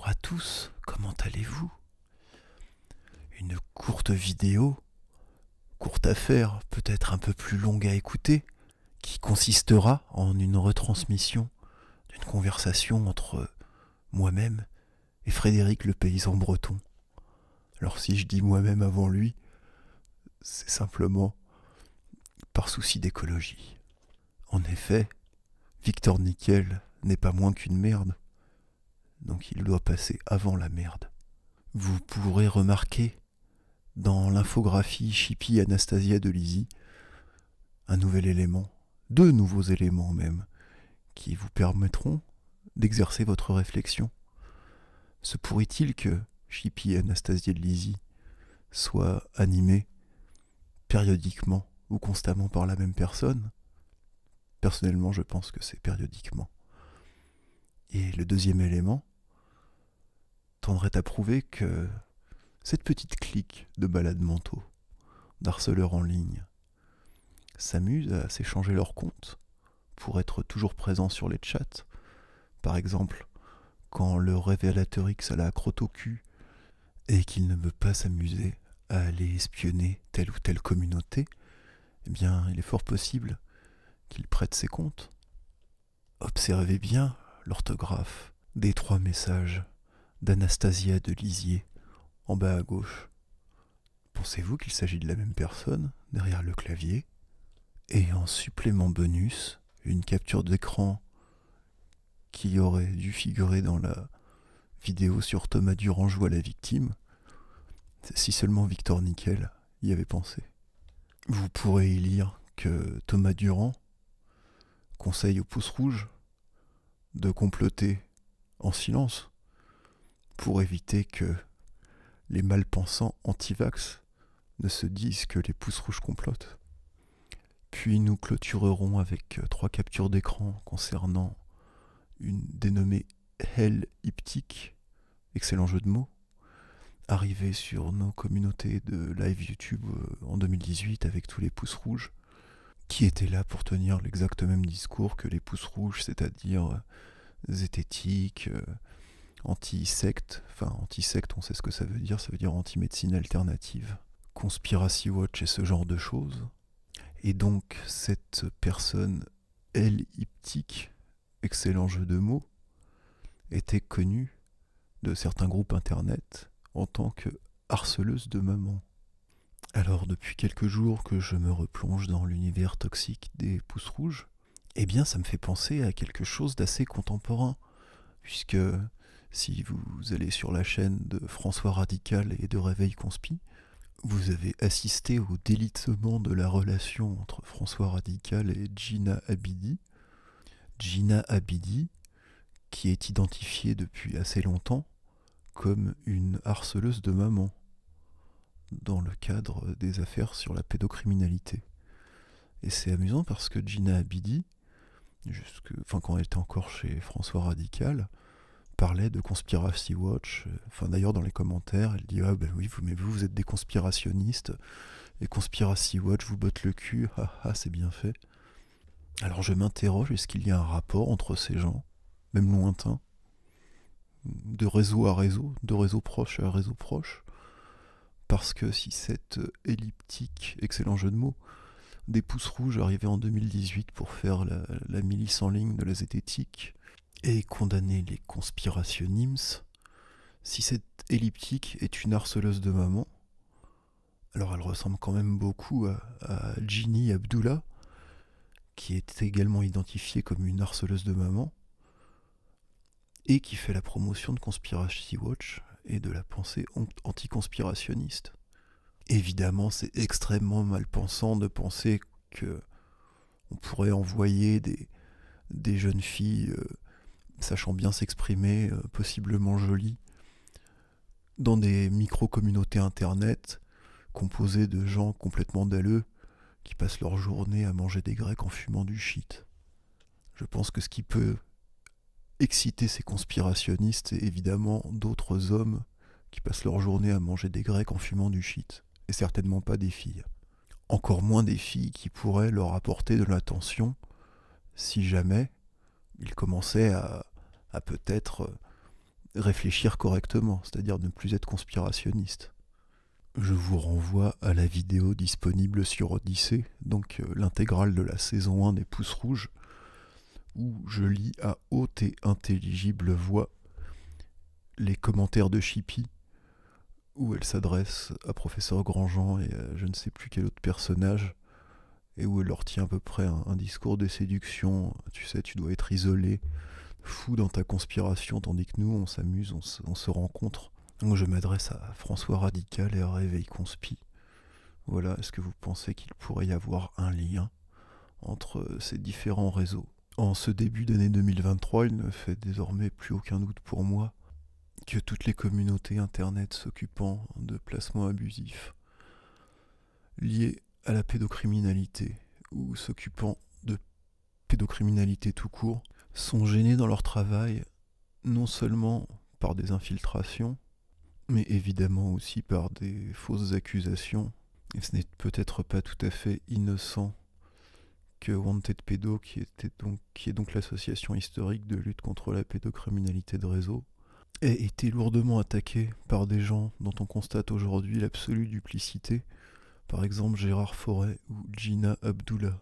Bonjour à tous, comment allez-vous? Une courte vidéo, courte à faire, peut-être un peu plus longue à écouter, qui consistera en une retransmission d'une conversation entre moi-même et Frédéric le paysan breton. Alors si je dis moi-même avant lui, c'est simplement par souci d'écologie. En effet, Victor Nickel n'est pas moins qu'une merde, donc il doit passer avant la merde. Vous pourrez remarquer dans l'infographie Chippy Anastasia de Lizy un nouvel élément, deux nouveaux éléments même, qui vous permettront d'exercer votre réflexion. Se pourrait-il que Chippy Anastasia de Lizy soit animé périodiquement ou constamment par la même personne? Personnellement, je pense que c'est périodiquement. Et le deuxième élément tendrait à prouver que cette petite clique de malades mentaux, d'harceleurs en ligne, s'amusent à s'échanger leurs comptes pour être toujours présents sur les chats. Par exemple, quand le révélateur X a la crotte au cul et qu'il ne veut pas s'amuser à aller espionner telle ou telle communauté, eh bien, il est fort possible qu'il prête ses comptes. Observez bien l'orthographe des trois messages d'Anastasia de Lizy en bas à gauche. Pensez-vous qu'il s'agit de la même personne derrière le clavier? Et en supplément bonus, une capture d'écran qui aurait dû figurer dans la vidéo sur Thomas Durand joue à la victime, si seulement Victor Nickel y avait pensé. Vous pourrez y lire que Thomas Durand conseille aux pouces rouges de comploter en silence pour éviter que les malpensants anti-vax ne se disent que les pouces rouges complotent. Puis nous clôturerons avec trois captures d'écran concernant une dénommée Hell Iptic, excellent jeu de mots, arrivé sur nos communautés de live YouTube en 2018 avec tous les pouces rouges, qui étaient là pour tenir l'exact même discours que les pouces rouges, c'est-à-dire zététique, anti-secte, enfin anti-secte on sait ce que ça veut dire anti-médecine alternative, conspiracy watch et ce genre de choses. Et donc cette personne elliptique, excellent jeu de mots, était connue de certains groupes internet en tant que harceleuse de maman. Alors depuis quelques jours que je me replonge dans l'univers toxique des pouces rouges, eh bien ça me fait penser à quelque chose d'assez contemporain, puisque si vous allez sur la chaîne de François Radical et de Réveil Conspi, vous avez assisté au délitement de la relation entre François Radical et Gina Abidi. Gina Abidi, qui est identifiée depuis assez longtemps comme une harceleuse de maman, dans le cadre des affaires sur la pédocriminalité. Et c'est amusant parce que Gina Abidi, quand elle était encore chez François Radical, parlait de Conspiracy Watch. Enfin d'ailleurs dans les commentaires, elle dit « Ah ben oui, vous êtes des conspirationnistes, et Conspiracy Watch vous botte le cul, ah c'est bien fait. » Alors je m'interroge, est-ce qu'il y a un rapport entre ces gens, même lointains, de réseau à réseau, de réseau proche à réseau proche? Parce que si cette elliptique, excellent jeu de mots, des pouces rouges arrivait en 2018 pour faire la milice en ligne de la zététique et condamner les conspirationnismes, si cette elliptique est une harceleuse de maman, alors elle ressemble quand même beaucoup à Ginny Abdullah, qui est également identifiée comme une harceleuse de maman, et qui fait la promotion de Conspiracy Watch et de la pensée anticonspirationniste. Évidemment, c'est extrêmement malpensant de penser que on pourrait envoyer des jeunes filles sachant bien s'exprimer, possiblement jolies, dans des micro-communautés internet composées de gens complètement dalleux qui passent leur journée à manger des grecs en fumant du shit. Je pense que ce qui peut exciter ces conspirationnistes, c'est évidemment d'autres hommes qui passent leur journée à manger des grecs en fumant du shit, et certainement pas des filles. Encore moins des filles qui pourraient leur apporter de l'attention si jamais ils commençaient à peut-être réfléchir correctement, c'est-à-dire ne plus être conspirationniste. Je vous renvoie à la vidéo disponible sur Odyssée, donc l'intégrale de la saison 1 des Pouces Rouges, où je lis à haute et intelligible voix les commentaires de Chippy, où elle s'adresse à Professeur Grandjean et à je ne sais plus quel autre personnage, et où elle leur tient à peu près un discours de séduction. Tu sais, tu dois être isolé, fou dans ta conspiration, tandis que nous, on s'amuse, on se rencontre. Donc je m'adresse à François Radical et à Réveil Conspi. Voilà, est-ce que vous pensez qu'il pourrait y avoir un lien entre ces différents réseaux? En ce début d'année 2023, il ne fait désormais plus aucun doute pour moi que toutes les communautés internet s'occupant de placements abusifs liés à la pédocriminalité ou s'occupant de pédocriminalité tout court sont gênés dans leur travail non seulement par des infiltrations, mais évidemment aussi par des fausses accusations. Et ce n'est peut-être pas tout à fait innocent que Wanted Pédo, qui est donc l'association historique de lutte contre la pédocriminalité de réseau, ait été lourdement attaqué par des gens dont on constate aujourd'hui l'absolue duplicité, par exemple Gérard Forêt ou Gina Abdullah.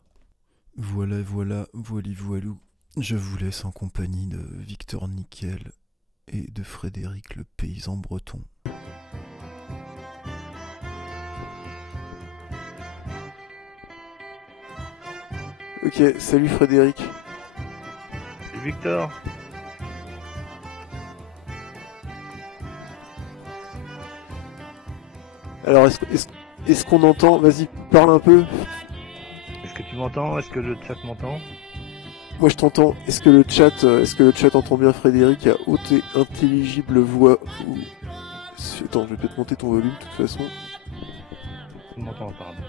Voilà, voilou. Je vous laisse en compagnie de Victor Nickel et de Frédéric le paysan breton. Ok, salut Frédéric. Salut Victor. Alors, est-ce qu'on entend? Vas-y, parle un peu. Est-ce que tu m'entends? Est-ce que le chat m'entend? Moi, je t'entends. Est-ce que le chat entend bien Frédéric à haute et intelligible voix ou... Attends, je vais peut-être monter ton volume de toute façon. Tu m'entends, pardon.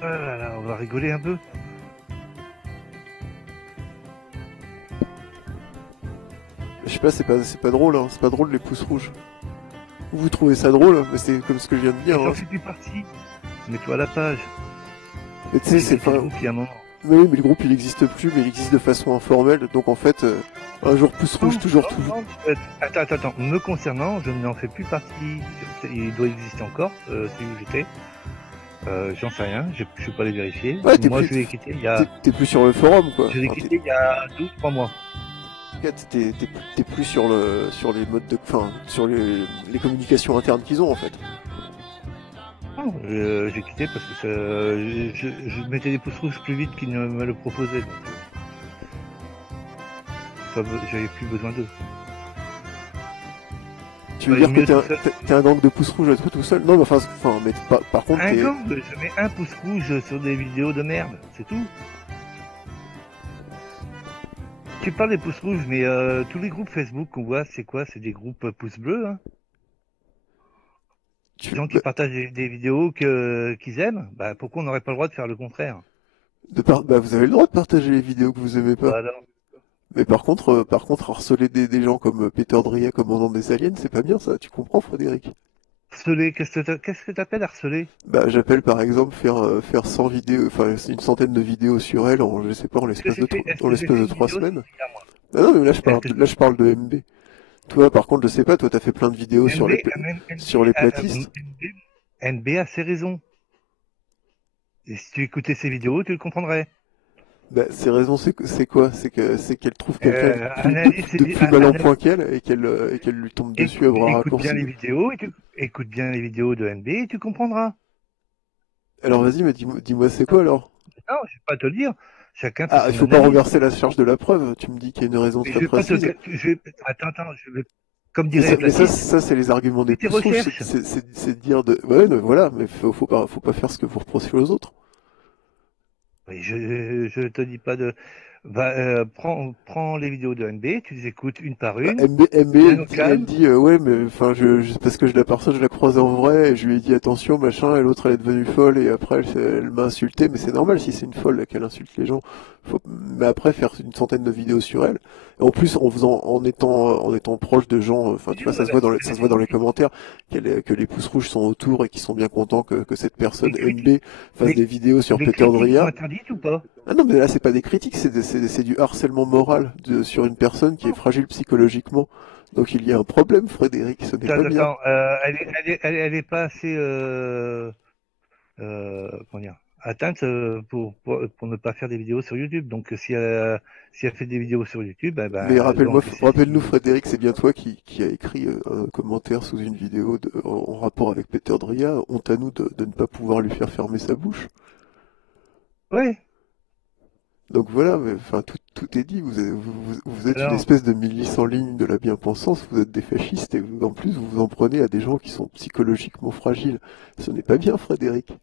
Ah là là, on va rigoler un peu. Je sais pas, c'est pas drôle, hein. C'est pas drôle les pouces rouges. Vous trouvez ça drôle? Mais c'est comme ce que je viens de dire. J'en Hein. fais plus partie. Mets-toi à la page. Mais tu sais, c'est pas. Il y a un moment. Mais oui, mais le groupe il existe plus, mais il existe de façon informelle. Donc en fait, un jour pouce rouge, toujours tout. Attends. Me concernant, je n'en fais plus partie. Il doit exister encore, c'est où j'étais. J'en sais rien, je suis pas allé vérifier. Ouais, Moi, je l'ai quitté il y a. T'es plus sur le forum, quoi. Je l'ai quitté il y a 12-3 mois. T'es plus sur les modes de, enfin, sur les communications internes qu'ils ont en fait. Non, j'ai quitté parce que je mettais des pouces rouges plus vite qu'ils ne me le proposaient. Donc, j'avais plus besoin d'eux. Tu veux dire que t'es un gang de pouces rouges à toi tout seul? Non, mais enfin, mais par contre, un gang, je mets un pouce rouge sur des vidéos de merde, c'est tout. Tu parles des pouces rouges, mais tous les groupes Facebook qu'on voit, c'est quoi? C'est des groupes pouces bleus, hein? Les gens qui partagent des vidéos qu'ils aiment, bah pourquoi on n'aurait pas le droit de faire le contraire? Bah vous avez le droit de partager les vidéos que vous aimez pas. Voilà. Mais par contre, harceler des gens comme Peter Drea commandant des aliens, c'est pas bien ça, tu comprends Frédéric? Harceler, qu'est-ce que t'appelles harceler? Bah j'appelle par exemple faire 100 vidéos, enfin une centaine de vidéos sur elle en, je sais pas, en l'espace de 3 semaines. Ah non, mais là je parle de MB. Toi, par contre, je sais pas, toi, t'as fait plein de vidéos sur les platistes. NB a ses raisons. Et si tu écoutais ses vidéos, tu le comprendrais. Bah, ses raisons, c'est quoi? C'est qu'elle trouve quelqu'un de plus mal en point qu'elle et qu'elle lui tombe dessus à bras raccourcis. Écoute bien les vidéos de NB et tu comprendras. Alors vas-y, mais dis-moi c'est quoi alors? Non, je vais pas te le dire. Chacun. Ah, il faut pas renverser la charge de la preuve. Tu me dis qu'il y a une raison très précise. Attends, je vais. Comme dirait mais ça c'est les arguments des pouces rouges, c'est de dire de. Ouais, voilà, mais faut pas faire ce que vous reprochez aux autres. Oui, je te dis pas de. Prends les vidéos de MB, tu les écoutes une par Bah, une, MB, bien au elle calme. dit ouais mais enfin parce que la personne je la croise en vrai et je lui ai dit attention machin et l'autre elle est devenue folle et après elle m'a insulté mais c'est normal si c'est une folle là, qu'elle insulte les gens. Mais après faire une centaine de vidéos sur elle et en plus en étant proche de gens enfin tu vois Vidéo, elle ça a se voit des dans les limites. commentaires que les pouces rouges sont autour et qui sont bien contents que cette Les personne critiques, MB fasse les, des vidéos sur les Peter critiques sont Dria. interdites ou pas? Ah non, mais là, c'est pas des critiques, c'est du harcèlement moral sur une personne qui est fragile psychologiquement. Donc il y a un problème, Frédéric, ce n'est pas Attends, bien. attends, elle est pas assez, comment dire, atteinte pour ne pas faire des vidéos sur YouTube. Donc si elle fait des vidéos sur YouTube, eh Mais ben, elle doit en rappelle-nous, nécessiter. Frédéric, c'est bien toi qui a écrit un commentaire sous une vidéo en rapport avec Peter Dria. Honte à nous de ne pas pouvoir lui faire fermer sa bouche. Ouais. Donc voilà, mais enfin tout est dit. Vous êtes une Alors, espèce de milice en ligne de la bien-pensance. Vous êtes des fascistes et en plus vous vous en prenez à des gens qui sont psychologiquement fragiles. Ce n'est pas bien, Frédéric.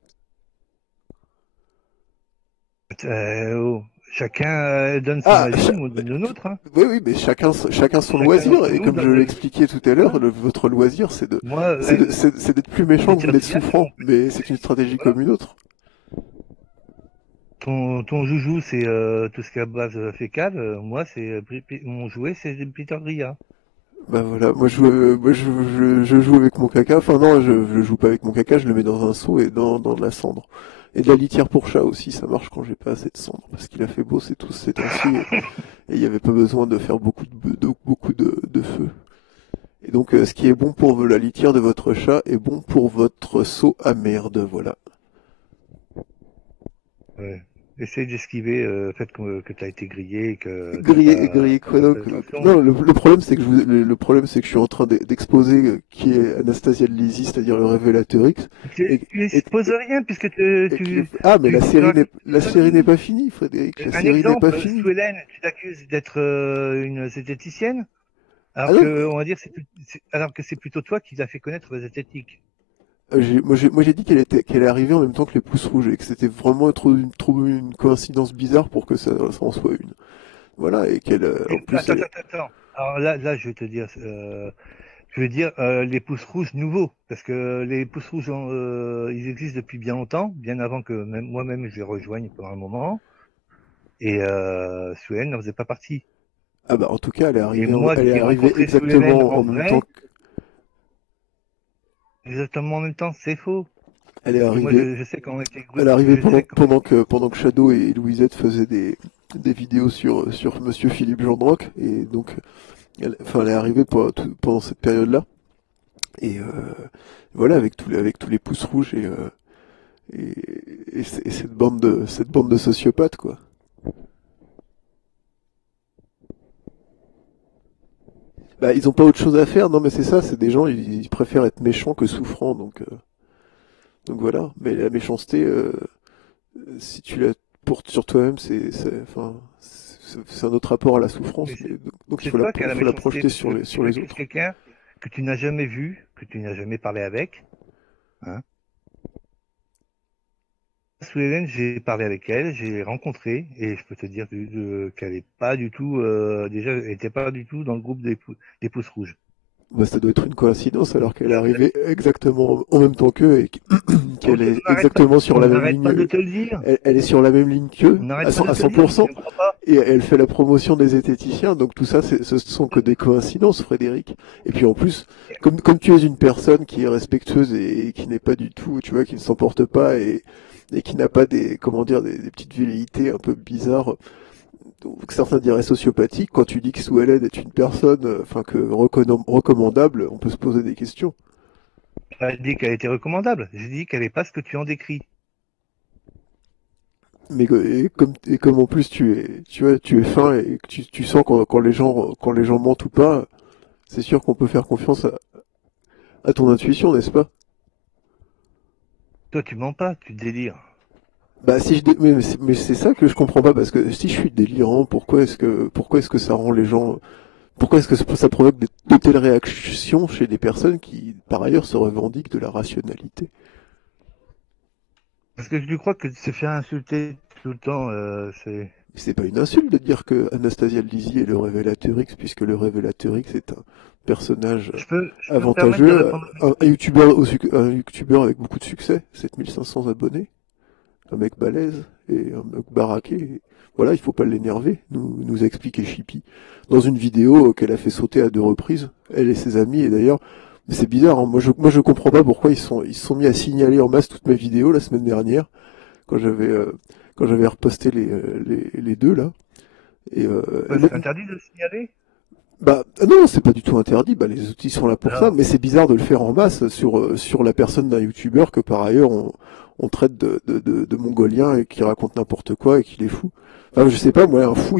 oh, chacun donne son Ah, avis, nous on donne le nôtre. Hein. oui, oui, mais chacun son Chacun loisir. d'entre Et nous comme je donne le. l'expliquais tout à l'heure, Voilà. votre loisir, Moi, c'est d'être plus méchant que vous Peter n'êtes Dia, c'est souffrant. mon. Mais c'est une stratégie Voilà. comme une autre. Ton joujou, c'est tout ce qui est à base fécale. Moi, c'est mon jouet, c'est Peter Dria. Bah voilà, je joue avec mon caca. Enfin non, je joue pas avec mon caca, je le mets dans un seau et dans de la cendre. Et de la litière pour chat aussi, ça marche quand j'ai pas assez de cendre. Parce qu'il a fait beau ces temps-ci et il n'y avait pas besoin de faire beaucoup de feu. Et donc ce qui est bon pour la litière de votre chat est bon pour votre seau à merde, voilà. Ouais. Essaye d'esquiver le fait que tu as été grillé et que Griller t'as quoi pas fait donc attention. non, le problème c'est que le problème c'est que je suis en train d'exposer qui est Anastasia Lizzy, c'est-à-dire le révélateur X, et, Tu et, exposes rien puisque ah mais tu racontes une la série n'est connerie. pas finie, Frédéric, la Un série n'est pas exemple, finie. Sue Ellen, tu t'accuses d'être une zététicienne, Ah alors non, que on va dire alors que c'est plutôt toi qui l'as fait connaître la zététique. moi j'ai dit qu'elle est arrivée en même temps que les pouces rouges et que c'était vraiment trop une coïncidence bizarre pour que ça en soit une. Voilà et qu'elle en plus Attends, elle est... attends, attends. Alors là, je vais te dire, je veux dire les pouces rouges nouveaux, parce que les pouces rouges, ils existent depuis bien longtemps, bien avant que même moi-même je les rejoigne pendant un moment. Et Sue Ellen n'en faisait pas partie. Ah bah en tout cas Et moi elle est qui ai arrivée rencontré Sue Ellen exactement en en même temps. vrai, exactement en même temps, c'est faux. Elle est Parce que moi, arrivée je sais qu'on était, Elle est arrivée je sais qu'on était. pendant que Shadow et Louisette faisaient des vidéos sur Monsieur Philippe Gendroc, et donc, elle est arrivée pendant cette période-là, et voilà, avec tous les pouces rouges et cette bande de sociopathes, quoi. Bah, ils ont pas autre chose à faire, non mais c'est ça, c'est des gens, ils préfèrent être méchants que souffrants, donc voilà. Mais la méchanceté, si tu la portes sur toi-même, enfin, c'est un autre rapport à la souffrance. Mais Donc c'est toi qui as il la faut la méchanceté, projeter parce que sur tu les accuses autres. quelqu'un que tu n'as jamais vu, que tu n'as jamais parlé avec. Hein. Sue Ellen, j'ai parlé avec elle, j'ai rencontré, et je peux te dire qu'elle est pas du tout, déjà, elle était pas du tout dans le groupe des pouces rouges. Bah, ça doit être une coïncidence Donc, alors qu'elle est arrivée exactement en même temps qu'eux et qu'elle est exactement sur on la même n'arrête ligne. pas de te le dire. Elle est sur la même ligne qu'eux, On n'arrête pas de à te le dire, mais tu 100%, ne crois pas. et elle fait la promotion des zététiciens, donc tout ça, ce sont que des coïncidences, Frédéric. Et puis en plus, comme tu es une personne qui est respectueuse et qui n'est pas du tout, tu vois, qui ne s'emporte pas et qui n'a pas comment dire, des petites velléités un peu bizarres, donc certains diraient sociopathiques, quand tu dis que Sue Ellen est une personne, enfin que recommandable, on peut se poser des questions. J'ai pas dit qu'elle était recommandable. J'ai dit qu'elle n'est pas ce que tu en décris. Mais et comme en plus tu es fin et que tu sens quand les gens mentent ou pas, c'est sûr qu'on peut faire confiance à ton intuition, n'est-ce pas? Toi, tu mens pas, tu délires. Bah si mais c'est ça que je comprends pas parce que si je suis délirant, pourquoi est-ce que ça rend les gens pourquoi est-ce que ça provoque de telles réactions chez des personnes qui par ailleurs se revendiquent de la rationalité? Parce que je crois que se faire insulter tout le temps, c'est. C'est pas une insulte de dire que Anastasia Lizzie est le révélateur X, puisque le révélateur X est un personnage je peux me permettre de avantageux, répondre. un youtubeur avec beaucoup de succès, 7500 abonnés, un mec balèze et un mec baraqué. Voilà, il faut pas l'énerver, nous a expliqué Chippy dans une vidéo qu'elle a fait sauter à 2 reprises, elle et ses amis. Et d'ailleurs, c'est bizarre, hein, moi je comprends pas pourquoi ils se sont mis à signaler en masse toutes mes vidéos la semaine dernière quand j'avais reposté les deux là. Et C'est interdit de signaler? bah non, c'est pas du tout interdit. Bah les outils sont là pour ça, Alors, mais c'est bizarre de le faire en masse sur la personne d'un youtubeur que par ailleurs on traite de mongolien et qui raconte n'importe quoi et qu'il est fou. Enfin, je sais pas, moi un fou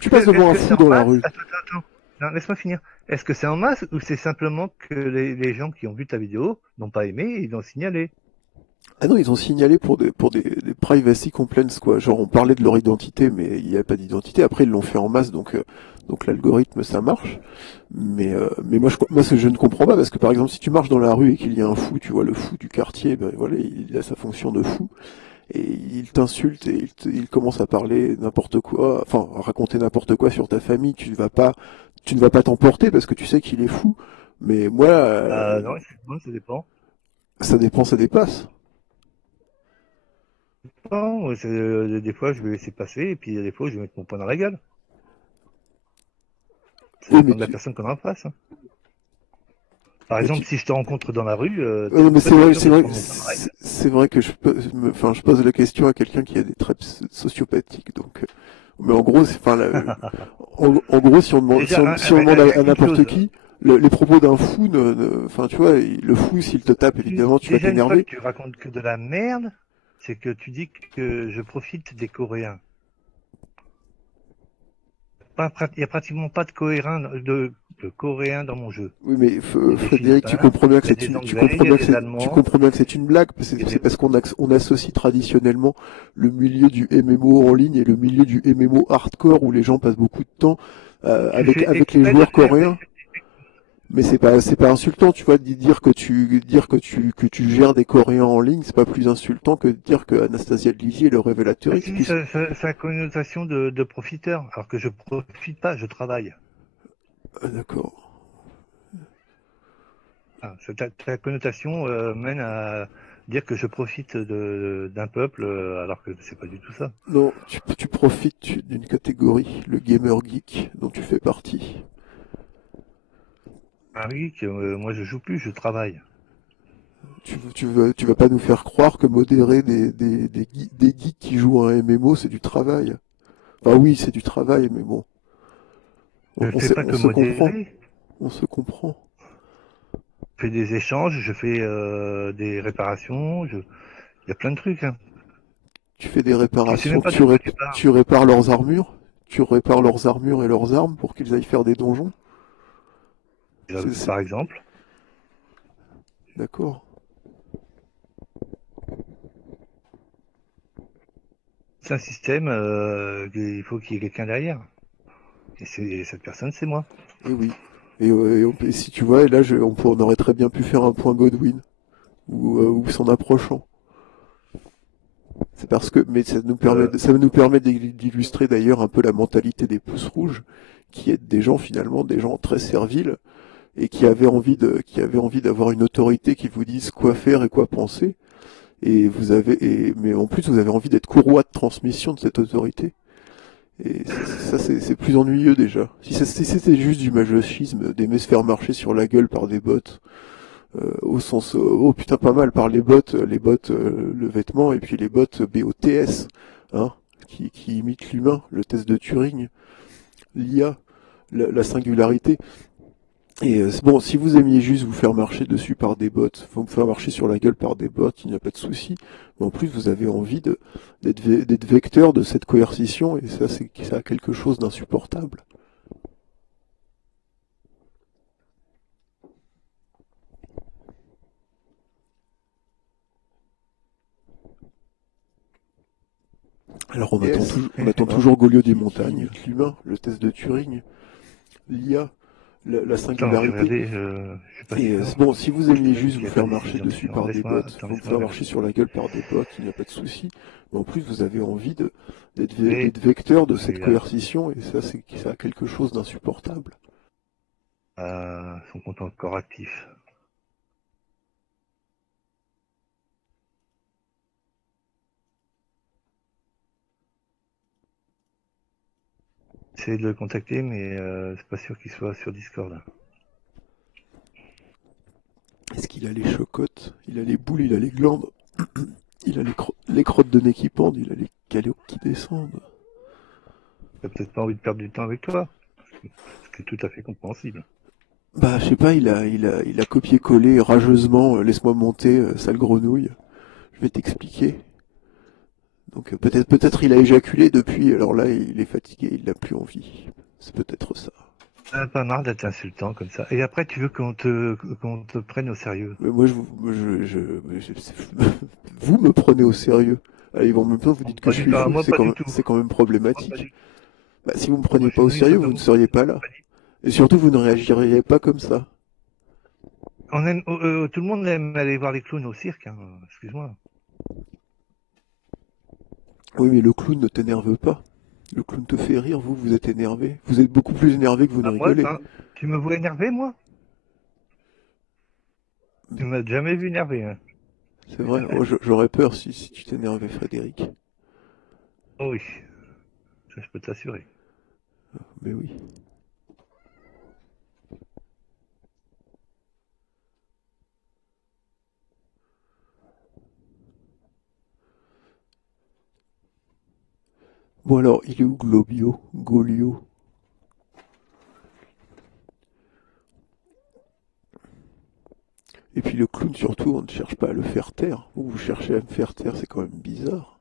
tu passes devant un est-ce que c'est fou en dans la masse? rue. Attends. Non, laisse-moi finir. Est-ce que c'est en masse ou c'est simplement que les gens qui ont vu ta vidéo n'ont pas aimé et ils l'ont signalé? Ah non, ils ont signalé pour des privacy complaints, quoi. Genre, on parlait de leur identité, mais il n'y avait pas d'identité. Après, ils l'ont fait en masse, donc l'algorithme, ça marche. Mais moi, ce que je ne comprends pas, parce que par exemple, si tu marches dans la rue et qu'il y a un fou, tu vois, le fou du quartier, ben voilà, il a sa fonction de fou. Et il t'insulte et il commence à parler n'importe quoi, enfin, à raconter n'importe quoi sur ta famille. Tu ne vas pas t'emporter parce que tu sais qu'il est fou. Mais moi, Non, excuse-moi, ça dépend. ça dépend, ça dépasse. Non, des fois, je vais laisser passer et puis des fois, je vais mettre mon poing dans la gueule. Ça Oui, mais dépend de la personne qu'on a en face, hein. Par mais exemple, si je te rencontre dans la rue, non, mais toi, t'es sûr de te prendre mon poing dans la gueule. c'est vrai que je pose la question à quelqu'un qui a des traits sociopathiques, donc. Mais en gros, en gros, si on demande, Déjà, si on demande à une n'importe chose. qui, les propos d'un fou, enfin, tu vois, le fou, s'il te tape, évidemment, tu vas Déjà, une fois que t'énerver. tu racontes que de la merde, c'est que tu dis que je profite des Coréens. Il n'y a pratiquement pas de Coréens dans mon jeu. Oui, mais Il y a des Frédéric, tu Philippins, comprends bien que il y a c'est des tu Anglais, il comprends y a bien que des tu Allemands, comprends bien que c'est une blague. il y a C'est des... parce on associe traditionnellement le milieu du MMO en ligne et le milieu du MMO hardcore où les gens passent beaucoup de temps Tu fais avec les exprès de joueurs faire coréens. Mais c'est pas insultant, tu vois, de dire que tu gères des Coréens en ligne, c'est pas plus insultant que de dire que Anastasia Lizzie est le révélateur Ah X, si, ça a connotation de profiteur, alors que je profite pas, je travaille. Ah, d'accord. Ah, ta connotation mène à dire que je profite d'un peuple, alors que c'est pas du tout ça. Non, tu profites d'une catégorie, le gamer geek, dont tu fais partie. Ah oui, que moi je joue plus, je travaille. Tu vas pas nous faire croire que modérer des geeks qui jouent à un MMO, c'est du travail. Enfin oui, c'est du travail, mais bon, Je ne fais pas on que se comprend, modérer, on se comprend. je fais des échanges, je fais des réparations, il y a plein de trucs, hein. Tu fais des Tu sais réparations, même pas de quoi tu parles. tu répares leurs armures, tu répares leurs armures et leurs armes pour qu'ils aillent faire des donjons. Par exemple, D'accord. c'est un système, il faut qu'il y ait quelqu'un derrière. Et cette personne, c'est moi. Et oui. Et si tu vois, et là, on aurait très bien pu faire un point Godwin, ou s'en approchant. C'est parce que, mais Euh, ça nous permet d'illustrer d'ailleurs un peu la mentalité des pouces rouges, qui est des gens finalement, des gens très serviles, et qui avaient envie d'avoir une autorité qui vous dise quoi faire et quoi penser. Mais en plus vous avez envie d'être courroie de transmission de cette autorité. Et ça, c'est plus ennuyeux déjà. Si c'était juste du masochisme, d'aimer se faire marcher sur la gueule par des bots, au sens, oh putain, pas mal par les bots, le vêtement, et puis les bots BOTS, hein, qui imitent l'humain, le test de Turing, l'IA, la singularité. Et bon, si vous aimiez juste vous faire marcher dessus par des bots, vous faire marcher sur la gueule par des bots, il n'y a pas de souci. Mais en plus, vous avez envie d'être vecteur de cette coercition, et ça a quelque chose d'insupportable. Alors on attend hein. toujours Goliot des montagnes, l'humain, le test de Turing, l'IA, la Attends, je vais singularité. regarder, je suis pas Et sûr. bon, si vous aimiez juste Il vous n'y a pas faire de marcher décision dessus mission. par des bots, Attends, vous laisse-moi faire marcher regarder. sur la gueule par des bots, il n'y a pas de souci. Mais en plus, vous avez envie Mais, d'être vecteur de cette et alors, coercition, et ça a quelque chose d'insupportable. son compte encore actif. Essayez de le contacter, mais c'est pas sûr qu'il soit sur Discord. Est-ce qu'il a les chocottes? Il a les boules, il a les glandes, il a les crottes de nez qui pendent, il a les calots qui descendent. Il a peut-être pas envie de perdre du temps avec toi, ce qui est tout à fait compréhensible. Bah, je sais pas, il a copié-collé rageusement, laisse-moi monter, sale grenouille. Je vais t'expliquer. Donc peut-être il a éjaculé depuis, alors là il est fatigué, il n'a plus envie. C'est peut-être ça. T'en as pas marre d'être insultant comme ça. Et après, tu veux qu'on te prenne au sérieux. Mais moi vous me prenez au sérieux. Allez, en même temps vous dites que Pas je du suis tout. Ah, fou, moi, pas du tout. c'est quand même Moi, pas problématique. du tout. Bah, si vous me Moi, preniez je suis pas au venu sérieux, vous ne simplement seriez pour pas là. Et surtout, vous ne réagiriez pas comme ça. on aime, tout le monde aime aller voir les clowns au cirque, hein. Excuse-moi. Oui, mais le clown ne t'énerve pas. Le clown te fait rire, vous êtes énervé. Vous êtes beaucoup plus énervé que vous ne Ah, moi, rigolez. hein, tu me vois énervé, moi? Tu m'as jamais vu énervé, hein. C'est vrai, oh, j'aurais peur si tu t'énervais, Frédéric. Oh oui, ça, je peux t'assurer. Mais oui. Bon alors, il est où Globio? Golio? Et puis le clown surtout, on ne cherche pas à le faire taire. Vous cherchez à me faire taire, c'est quand même bizarre.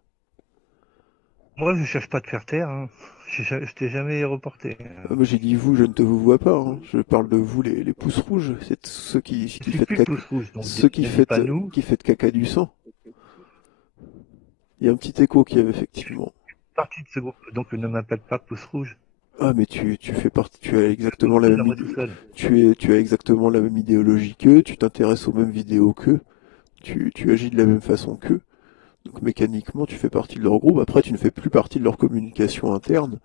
Moi, je cherche pas de faire taire, hein. Je t'ai jamais reporté. Ah, moi j'ai dit vous, je ne te vous vois pas, hein. Je parle de vous les pouces rouges. C'est ceux Je qui suis faites plus caca, pouce rouge, donc ceux ne dis pas nous. qui faites caca du sang. Il y a un petit écho qui avait Je fais effectivement. partie de ce groupe, donc ne m'appelle pas pouce rouge. Ah mais tu fais partie, tu as Je me exactement la pousse à même moi tout idée, seul. tu as exactement la même idéologie qu'eux, tu t'intéresses aux mêmes vidéos qu'eux, tu agis de la même façon qu'eux. Donc mécaniquement, tu fais partie de leur groupe. Après, tu ne fais plus partie de leur communication interne.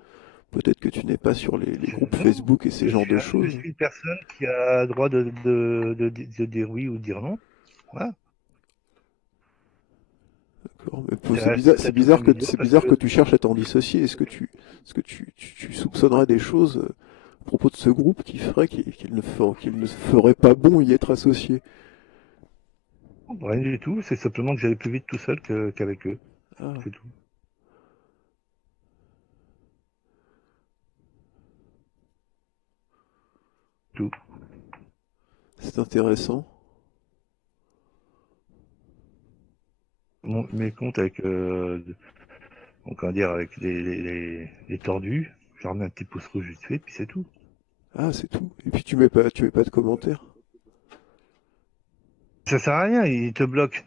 Peut-être que tu n'es pas sur les groupes Non, Facebook et ces genres de je choses. suis une personne qui a le droit de dire oui ou dire non. Voilà. D'accord. Mais Ça reste peut-être au même niveau c'est parce bizarre que que tu cherches à t'en dissocier. Est-ce que tu soupçonnerais des choses à propos de ce groupe qui ferait qu'il ne ferait pas bon y être associé? rien du tout, c'est simplement que j'allais plus vite tout seul qu'avec eux. Ah, C'est tout. Tout. c'est intéressant. Mes comptes avec, donc on va dire avec les tordus, je leur mets un petit pouce rouge vite fait, puis c'est tout. Ah, c'est tout. Et puis tu mets pas de commentaires. Ça sert à rien, ils te bloquent.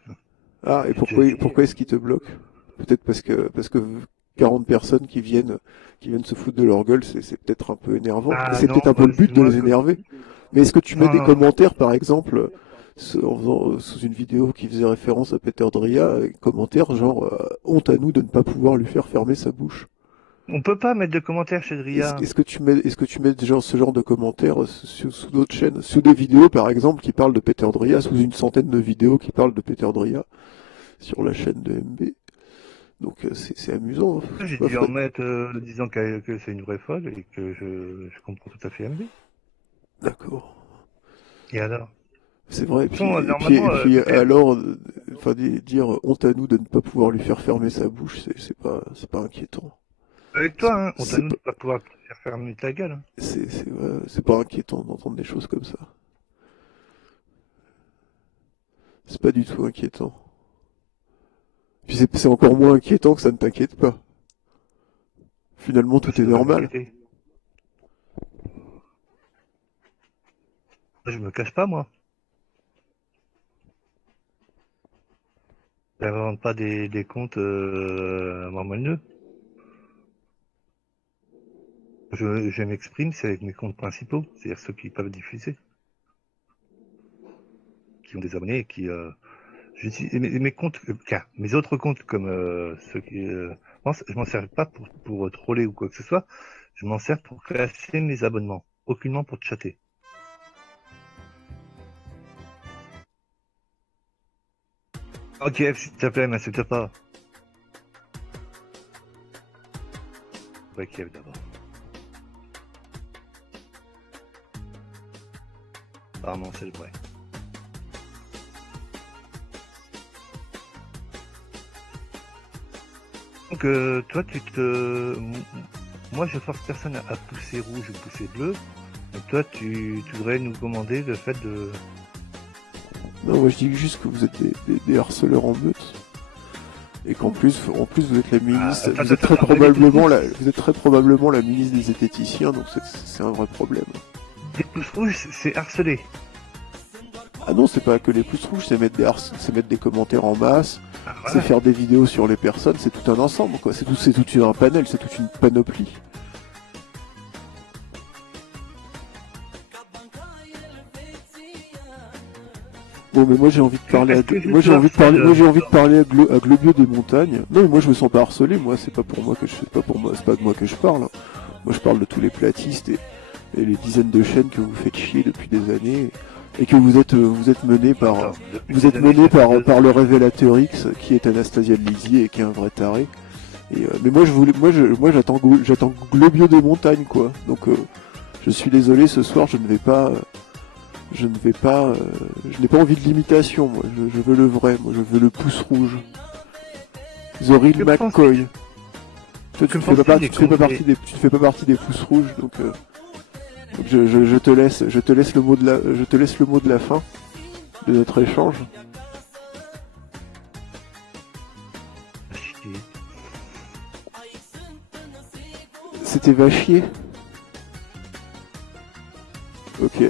Ah, et J'ai déjà essayé. pourquoi est-ce qu'ils te bloquent? Peut-être parce que 40 personnes qui viennent se foutre de leur gueule, c'est peut-être un peu énervant. Et Ah c'est peut-être non, un peu le but de moi, les énerver. Mais est-ce que tu mets non, des non, commentaires, par exemple, sous une vidéo qui faisait référence à Peter Dria, commentaires genre honte à nous de ne pas pouvoir lui faire fermer sa bouche. on peut pas mettre de commentaires chez Dria. Est-ce que tu mets ce genre de commentaires sous d'autres chaînes, sous des vidéos par exemple qui parlent de Peter Dria, sous une centaine de vidéos qui parlent de Peter Dria sur la chaîne de MB. Donc c'est amusant, hein. Je sais J'ai pas, dû en Fred. mettre disant que c'est une vraie folle et que je comprends tout à fait MB. D'accord. Et alors? C'est vrai. De toute façon, normalement, Et puis alors, enfin dire honte à nous de ne pas pouvoir lui faire fermer sa bouche, c'est pas inquiétant. avec C'est toi, hein, on t'a c'est nous pas de pas pouvoir te faire fermer ta gueule, hein. c'est pas inquiétant d'entendre des choses comme ça. C'est pas du tout inquiétant. Puis c'est encore moins inquiétant que ça ne t'inquiète pas. Finalement, Ça tout est devrait normal. m'inquiéter. Je me cache pas, moi. J'invente pas des comptes à moelleux. je m'exprime, c'est avec mes comptes principaux, c'est-à-dire ceux qui peuvent diffuser, qui ont des abonnés et qui mes comptes, mes autres comptes comme ceux qui, je m'en sers pas pour troller ou quoi que ce soit. Je m'en sers pour classer mes abonnements, aucunement pour chatter. Ok, s'il te plaît, m'insulte pas. Ouais, Kiev d'abord. Apparemment, c'est le vrai. Donc, toi, moi, je force personne à pousser rouge ou pousser bleu. Donc, toi, tu voudrais nous commander le fait de... Non, moi je dis juste que vous êtes des harceleurs en meute. Et qu'en plus, vous êtes la ministre, vous êtes très probablement la ministre des zététiciens, donc c'est un vrai problème. Des pouces rouges, c'est harceler. Ah non, c'est pas que les pouces rouges, c'est mettre des commentaires en masse, Voilà. c'est faire des vidéos sur les personnes, c'est tout un ensemble, quoi. C'est tout un panel, c'est toute une panoplie. Bon, mais moi j'ai envie de parler à Globio des montagnes. Non, mais moi je me sens pas harcelé. Moi, c'est pas de moi que je parle. Moi, je parle de tous les platistes et les dizaines de chaînes que vous faites chier depuis des années et que vous êtes mené par le révélateur X qui est Anastasia de Lisier et qui est un vrai taré. Et mais moi j'attends Globio des montagnes, quoi. Donc je suis désolé, ce soir je n'ai pas envie de l'imitation, moi. Je veux le vrai, moi. Je veux le pouce rouge. The Real McCoy. Toi, tu ne fais pas partie des pouces rouges, donc je te laisse le mot de la fin de notre échange. C'était va chier. Ok.